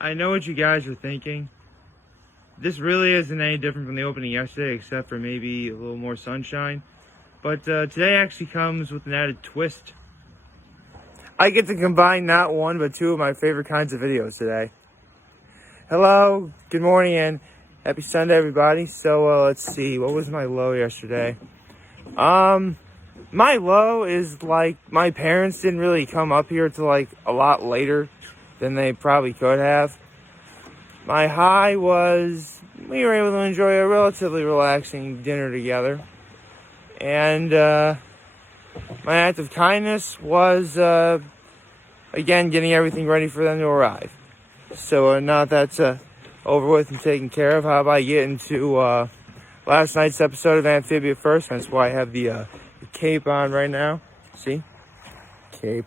I know what you guys are thinking. This really isn't any different from the opening yesterday, except for maybe a little more sunshine. But today actually comes with an added twist. I get to combine not one, but two of my favorite kinds of videos today. Hello, good morning, and happy Sunday, everybody. So, let's see, what was my low yesterday? My low is, like, my parents didn't really come up here till, like, a lot later than they probably could have. My high was we were able to enjoy a relatively relaxing dinner together. And my act of kindness was, again, getting everything ready for them to arrive. So now that's over with and taken care of, how about I get into last night's episode of Amphibia first? That's why I have the cape on right now. See? Cape.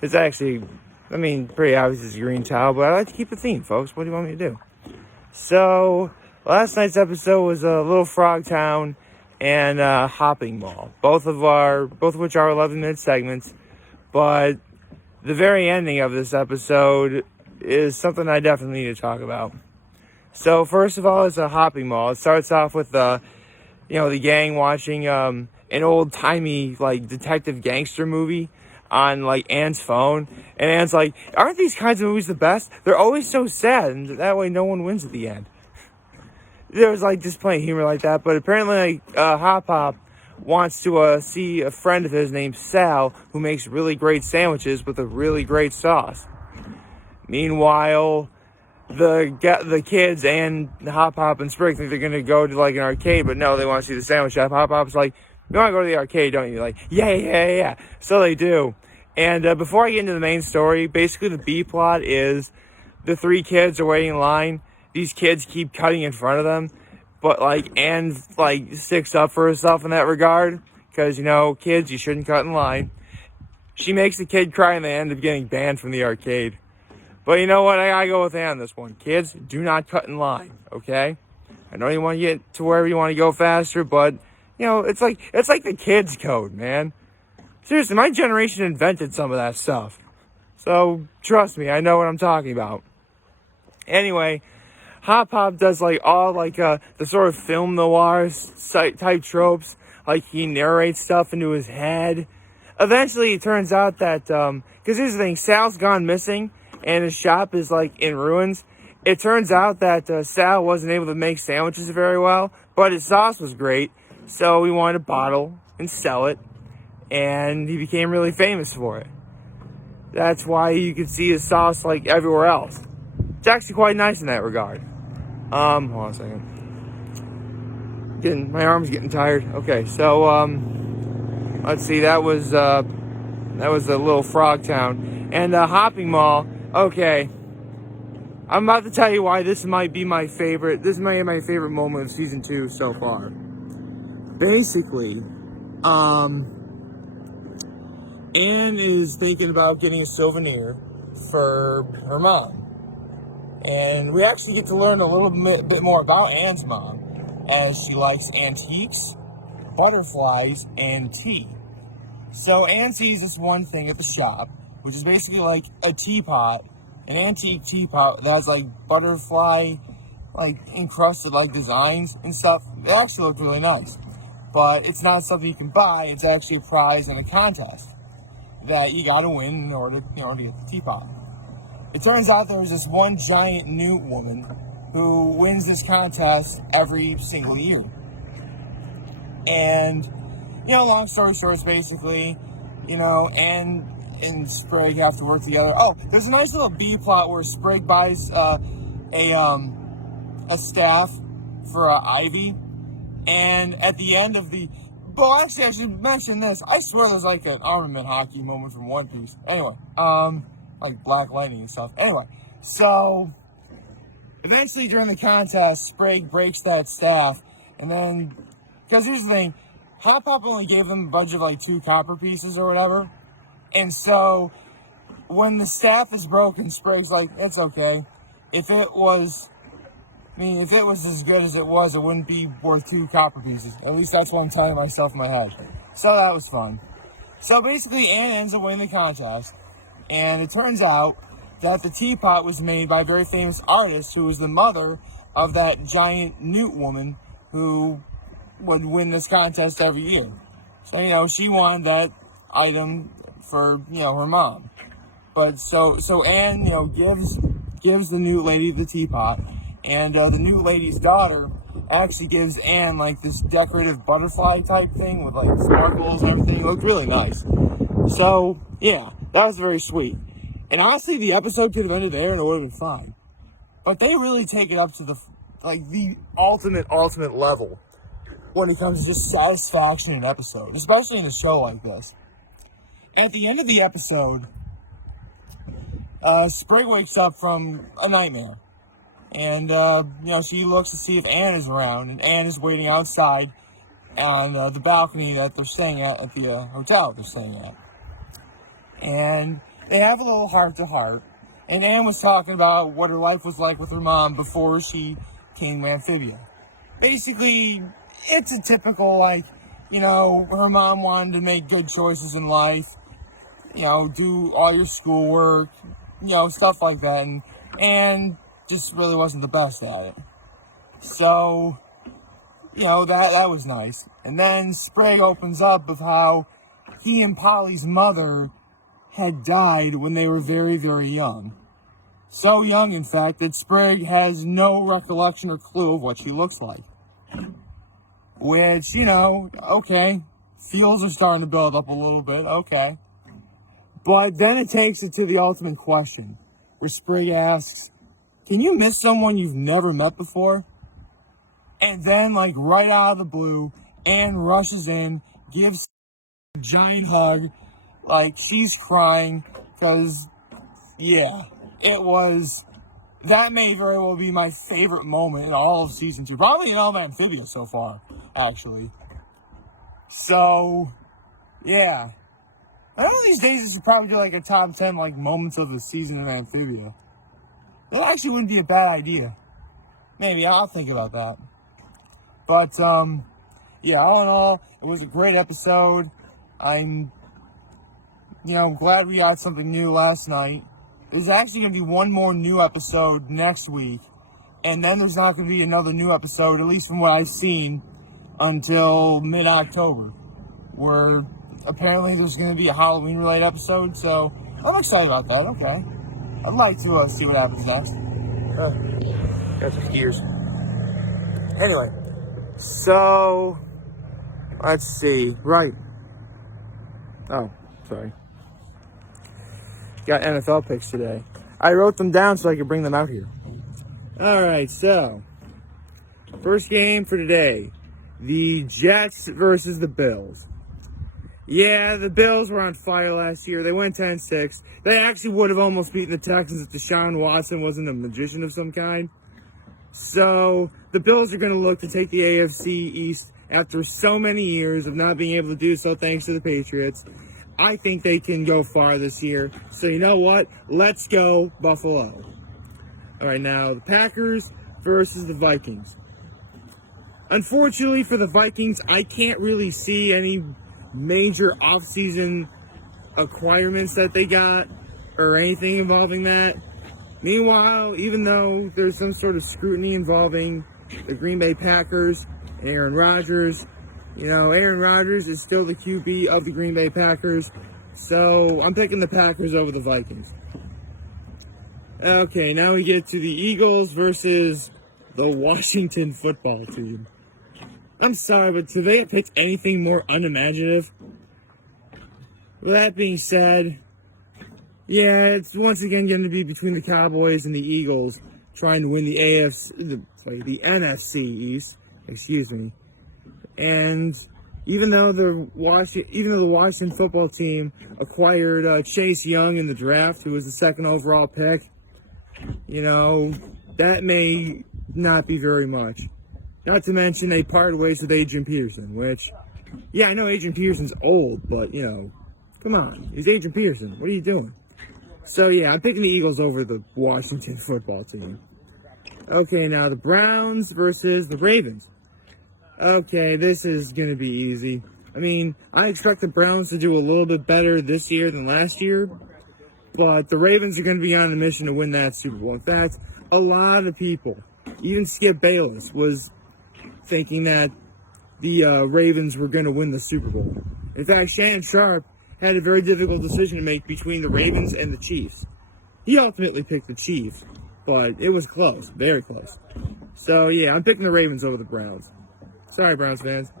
It's actually, pretty obvious it's a green towel, but I like to keep the theme, folks. What do you want me to do? So, last night's episode was Little Frog Town and Hopping Mall. Both of which are 11-minute segments. But the very ending of this episode is something I definitely need to talk about. So, first of all, it's a Hopping Mall. It starts off with the gang watching an old-timey, detective gangster movie on, Anne's phone. And Anne's like, aren't these kinds of movies the best? They're always so sad, and that way no one wins at the end. There was, just plain humor like that, but apparently, Hop Hop wants to see a friend of his named Sal, who makes really great sandwiches with a really great sauce. Meanwhile, the kids and Hop Hop and Sprig think they're going to go to, an arcade, but no, they want to see the sandwich shop. Hop Hop's like, you want to go to the arcade, don't you? Like, yeah. So they do. And before I get into the main story, basically the B plot is the three kids are waiting in line. These kids keep cutting in front of them. But, Anne, sticks up for herself in that regard. Because, kids, you shouldn't cut in line. She makes the kid cry and they end up getting banned from the arcade. But you know what? I gotta go with Anne on this one. Kids, do not cut in line, okay? I know you want to get to wherever you want to go faster, but, it's like the kids' code, man. Seriously, my generation invented some of that stuff. So, trust me, I know what I'm talking about. Anyway, Hop Hop does, all, the sort of film noir type tropes. He narrates stuff into his head. Eventually, it turns out that, because here's the thing, Sal's gone missing, and his shop is, in ruins. It turns out that Sal wasn't able to make sandwiches very well, but his sauce was great, so he wanted to bottle and sell it. And he became really famous for it. That's why you could see his sauce everywhere else. It's actually quite nice in that regard. Hold on a second. My arm's getting tired. Okay, so let's see. That was a Little Frog Town and Hopping Mall. Okay, I'm about to tell you why this might be my favorite. This might be my favorite moment of season 2 so far. Basically, Anne is thinking about getting a souvenir for her mom. And we actually get to learn a little bit more about Anne's mom, as she likes antiques, butterflies, and tea. So Anne sees this one thing at the shop, which is basically a teapot, an antique teapot that has butterfly, encrusted designs and stuff. It actually looked really nice. But it's not something you can buy, it's actually a prize in a contest that you gotta win in order to get the teapot. It turns out there's this one giant newt woman who wins this contest every single year. And, long story short, it's basically, Anne and Sprig have to work together. Oh, there's a nice little B plot where Sprig buys a staff for Ivy. And at the end of the... Well, actually, I should mention this. I swear there's an armament hockey moment from One Piece. Anyway, Black Lightning and stuff. Anyway, so eventually during the contest, Sprig breaks that staff. And then, because here's the thing, Hop Hop only gave them a budget of 2 copper pieces or whatever. And so, when the staff is broken, Sprig's like, it's okay. If it was as good as it was, it wouldn't be worth 2 copper pieces. At least that's what I'm telling myself in my head. So that was fun. So basically, Anne ends up winning the contest. And it turns out that the teapot was made by a very famous artist who was the mother of that giant newt woman who would win this contest every year. So, she wanted that item for, her mom. But so Anne, gives the newt lady the teapot, and the newt lady's daughter actually gives Anne, like, this decorative butterfly type thing with, like, sparkles and everything. It looked really nice. So, yeah, that was very sweet. And honestly, the episode could have ended there and it would have been fine. But they really take it up to the ultimate level when it comes to just satisfaction in an episode, especially in a show like this. At the end of the episode, Sprig wakes up from a nightmare. And, she looks to see if Anne is around, and Anne is waiting outside on the balcony that they're staying at the hotel they're staying at. And they have a little heart-to-heart, and Anne was talking about what her life was like with her mom before she came Amphibia. Basically, it's a typical, her mom wanted to make good choices in life, do all your schoolwork, stuff like that, and just really wasn't the best at it. So, that was nice. And then Sprig opens up of how he and Polly's mother had died when they were very, very young. So young, in fact, that Sprig has no recollection or clue of what she looks like. Which, okay, feels are starting to build up a little bit, okay. But then it takes it to the ultimate question, where Sprig asks, can you miss someone you've never met before? And then, right out of the blue, Anne rushes in, gives a giant hug, she's crying, because, that may very well be my favorite moment in all of Season 2, probably in all of Amphibia so far, actually. So, yeah. I know these days this is probably a top 10, moments of the season of Amphibia. That actually wouldn't be a bad idea. Maybe, I'll think about that. But, all in all, it was a great episode. I'm, glad we got something new last night. There's actually going to be one more new episode next week. And then there's not going to be another new episode, at least from what I've seen, until mid-October. Where apparently there's going to be a Halloween-related episode. So, I'm excited about that, okay. I'd like to see what happens next. Got some gears. Anyway, so let's see. Right. Oh, sorry. Got NFL picks today. I wrote them down so I could bring them out here. Alright, so first game for today. The Jets versus the Bills. Yeah, the Bills were on fire last year. They went 10-6. They actually would have almost beaten the Texans if Deshaun Watson wasn't a magician of some kind. So, the Bills are going to look to take the AFC East after so many years of not being able to do so thanks to the Patriots. I think they can go far this year. So, you know what? Let's go Buffalo. All right, now, the Packers versus the Vikings. Unfortunately for the Vikings, I can't really see any major off-season acquirements that they got or anything involving that. Meanwhile, even though there's some sort of scrutiny involving the Green Bay Packers and Aaron Rodgers, Aaron Rodgers is still the QB of the Green Bay Packers, so I'm picking the Packers over the Vikings. Okay, now we get to the Eagles versus the Washington football team. I'm sorry, but do they pick anything more unimaginative? With that being said, yeah, it's once again going to be between the Cowboys and the Eagles trying to win the NFC East. Excuse me. And even though the Washington football team acquired Chase Young in the draft, who was the second overall pick, that may not be very much. Not to mention they parted ways with Adrian Peterson, which, yeah, I know Adrian Peterson's old, but, come on. He's Adrian Peterson. What are you doing? So, yeah, I'm picking the Eagles over the Washington football team. Okay, now the Browns versus the Ravens. Okay, this is going to be easy. I mean, I expect the Browns to do a little bit better this year than last year, But the Ravens are going to be on a mission to win that Super Bowl. In fact, a lot of people, even Skip Bayless, was thinking that the Ravens were going to win the Super Bowl. In fact, Shannon Sharp had a very difficult decision to make between the Ravens and the Chiefs. He ultimately picked the Chiefs, but it was close, very close. So, yeah, I'm picking the Ravens over the Browns. Sorry, Browns fans.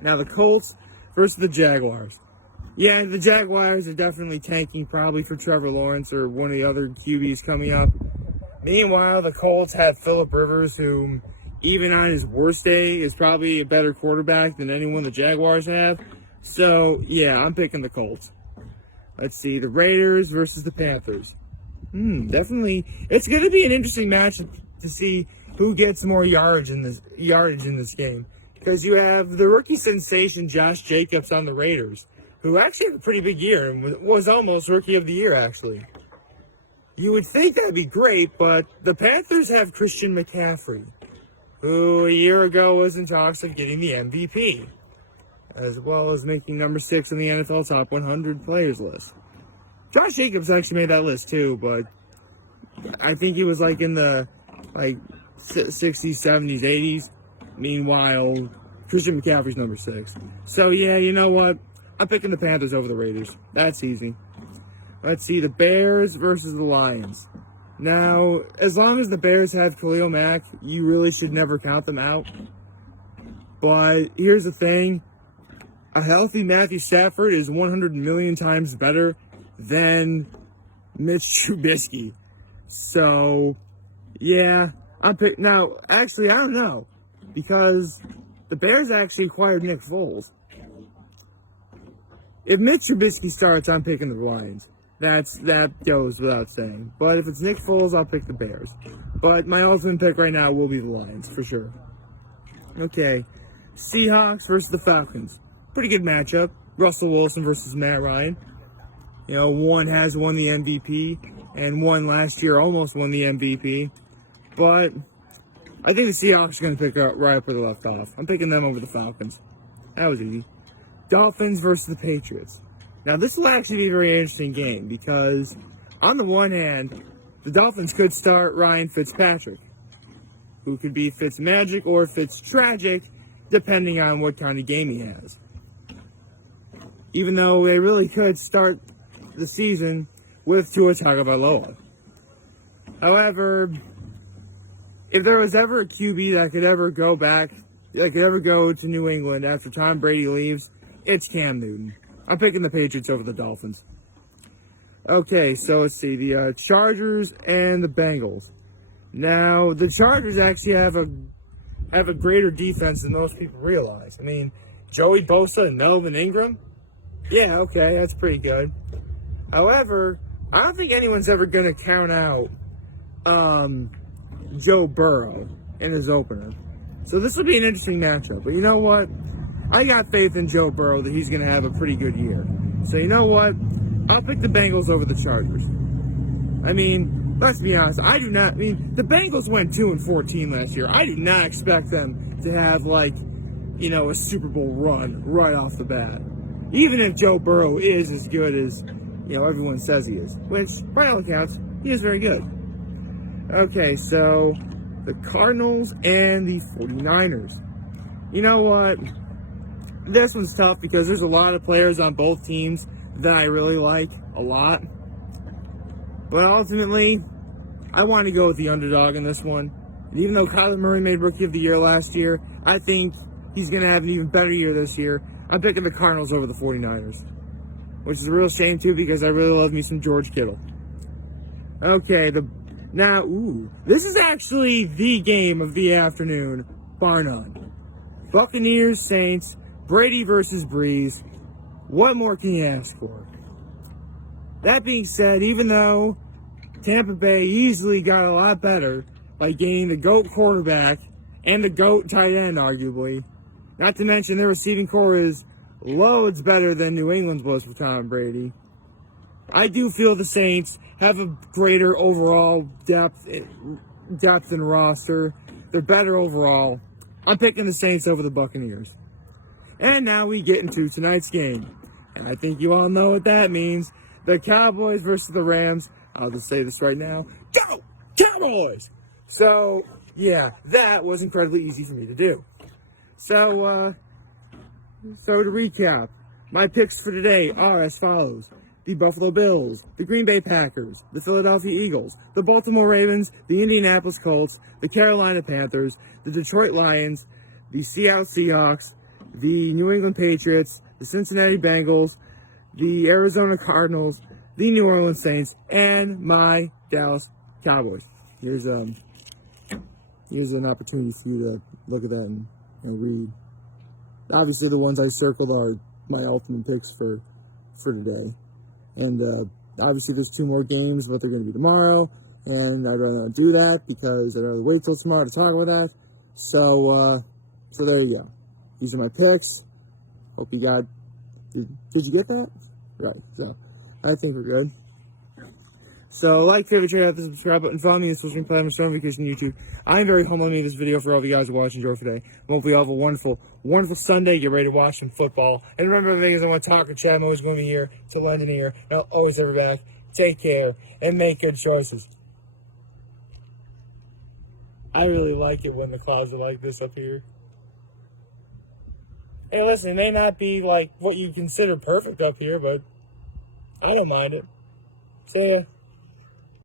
Now, the Colts versus the Jaguars. Yeah, the Jaguars are definitely tanking probably for Trevor Lawrence or one of the other QBs coming up. Meanwhile, the Colts have Phillip Rivers, who, even on his worst day, is probably a better quarterback than anyone the Jaguars have. So, yeah, I'm picking the Colts. Let's see, the Raiders versus the Panthers. Definitely. It's going to be an interesting match to see who gets more yardage in this game. Because you have the rookie sensation Josh Jacobs on the Raiders, who actually had a pretty big year and was almost Rookie of the Year, actually. You would think that'd be great, but the Panthers have Christian McCaffrey, who a year ago was in talks of getting the MVP, as well as making number 6 on the NFL Top 100 Players list. Josh Jacobs actually made that list too, but I think he was like in the 60s, 70s, 80s. Meanwhile, Christian McCaffrey's number 6. So yeah, you know what? I'm picking the Panthers over the Raiders. That's easy. Let's see, the Bears versus the Lions. Now, as long as the Bears have Khalil Mack, you really should never count them out. But here's the thing. A healthy Matthew Stafford is 100 million times better than Mitch Trubisky. So, yeah, I'm picking. Now, actually, I don't know. Because the Bears actually acquired Nick Foles. If Mitch Trubisky starts, I'm picking the Lions. That goes without saying. But if it's Nick Foles, I'll pick the Bears. But my ultimate pick right now will be the Lions, for sure. Okay, Seahawks versus the Falcons. Pretty good matchup. Russell Wilson versus Matt Ryan. You know, one has won the MVP, and one last year almost won the MVP. But I think the Seahawks are going to pick up right up where they left off. I'm picking them over the Falcons. That was easy. Dolphins versus the Patriots. Now, this will actually be a very interesting game because, on the one hand, the Dolphins could start Ryan Fitzpatrick, who could be Fitzmagic or Fitztragic, depending on what kind of game he has. Even though they really could start the season with Tua Tagovailoa. However, if there was ever a QB that could ever go to New England after Tom Brady leaves, it's Cam Newton. I'm picking the Patriots over the Dolphins. Okay, so let's see. The Chargers and the Bengals. Now, the Chargers actually have a greater defense than most people realize. I mean, Joey Bosa and Melvin Ingram? Yeah, okay, that's pretty good. However, I don't think anyone's ever going to count out Joe Burrow in his opener. So this will be an interesting matchup. But you know what? I got faith in Joe Burrow that he's going to have a pretty good year. So you know what? I'll pick the Bengals over the Chargers. I mean, let's be honest. The Bengals went 2-14 last year. I did not expect them to have, a Super Bowl run right off the bat. Even if Joe Burrow is as good as, everyone says he is. Which, by all accounts, he is very good. Okay, so the Cardinals and the 49ers. You know what? This one's tough because there's a lot of players on both teams that I really like a lot. But ultimately, I want to go with the underdog in this one. And even though Kyler Murray made Rookie of the Year last year, I think he's going to have an even better year this year. I'm picking the Cardinals over the 49ers. Which is a real shame, too, because I really love me some George Kittle. Okay, this is actually the game of the afternoon, bar none. Buccaneers, Saints, Brady versus Breeze. What more can you ask for? That being said, even though Tampa Bay easily got a lot better by gaining the GOAT quarterback and the GOAT tight end, arguably, not to mention their receiving core is loads better than New England's was for Tom Brady, I do feel the Saints have a greater overall depth and roster. They're better overall. I'm picking the Saints over the Buccaneers. And now we get into tonight's game. And I think you all know what that means. the Cowboys versus the Rams. I'll just say this right now. Go Cowboys! So, yeah, that was incredibly easy for me to do. So to recap, my picks for today are as follows. The Buffalo Bills, the Green Bay Packers, the Philadelphia Eagles, the Baltimore Ravens, the Indianapolis Colts, the Carolina Panthers, the Detroit Lions, the Seattle Seahawks, the New England Patriots, the Cincinnati Bengals, the Arizona Cardinals, the New Orleans Saints, and my Dallas Cowboys. Here's an opportunity for you to look at that and read. Obviously, the ones I circled are my ultimate picks for today. And obviously, there's 2 more games, but they're going to be tomorrow. And I'd rather not do that because I'd rather wait till tomorrow to talk about that. So there you go. These are my picks. Hope you got. Did you get that? Right. So I think we're good. So like, favorite, check out the subscribe button, follow me on social media platforms, notification on YouTube. I'm very humble. I made this video for all of you guys to watch and enjoy today. I hope you all have a wonderful, wonderful Sunday. Get ready to watch some football. And remember, Vegas, I want to talk or chat. I'm always going to be here to lend an ear. And I'll always have your back. Take care and make good choices. I really like it when the clouds are like this up here. Hey, listen, it may not be like what you consider perfect up here, but I don't mind it. See ya.